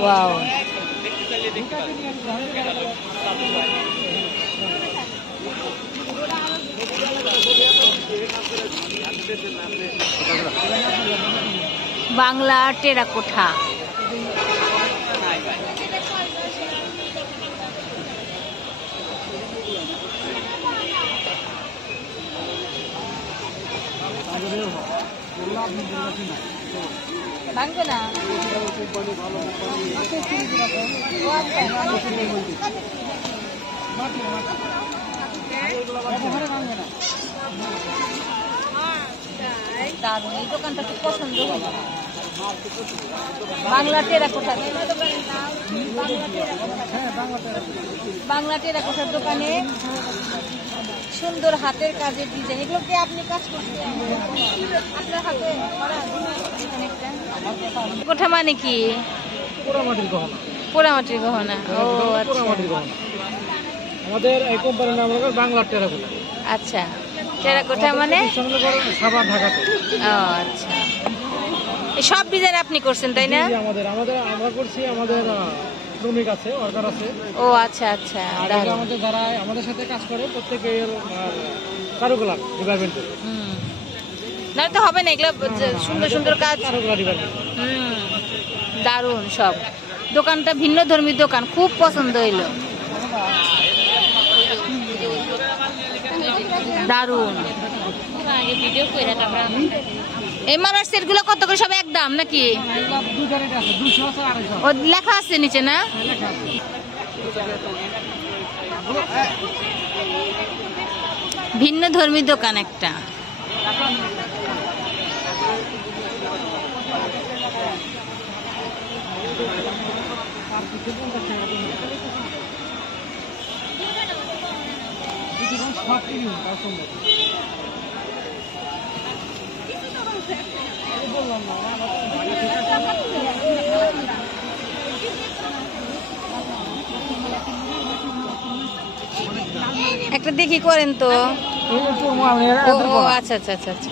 Wow, Bangla টেরাকোঠা। ভাঙবে না, দারুণ, এই দোকানটা খুব পছন্দ হলো। বাংলা টেরাকোঠা, বাংলা টেরাকোঠার দোকানে সুন্দর হাতের কাজের ডিজাইন। এগুলো কি আপনি কাজ করছেন আপনার হাতে? কোঠা মানে কি? পোড়ামাটির গহনা। পোড়ামাটির গহনা। ও আচ্ছা, আমাদের এই কোম্পানির নাম হলো বাংলা টেরাকোঠা। আচ্ছা, টেরাকোঠা মানে সাভার, ঢাকাতে। ও আচ্ছা, সব ডিজাইন আপনি করছেন তাই না? আমাদের আমরা করছি, আমাদের শ্রমিক আছে, ওয়ার্কার আছে। ও আচ্ছা আচ্ছা, আমাদের যারা আমাদের সাথে কাজ করে প্রত্যেকের কারুকলা ডিপার্টমেন্টে। না তো হবে না, এগুলো সুন্দর সুন্দর কাজ। কারুকলা ডিপার্টমেন্ট। দারুণ সব। দোকানটা ভিন্ন ধর্মী দোকান, খুব পছন্দ হইল, দারুণ। এই মালার সেট গুলো কত করে? সব এক দাম নাকি? ও লেখা আছে নিচে না? ভিন্ন ধর্মী দোকান একটা। একটা দেখি করেন তো। ও আচ্ছা আচ্ছা আচ্ছা আচ্ছা।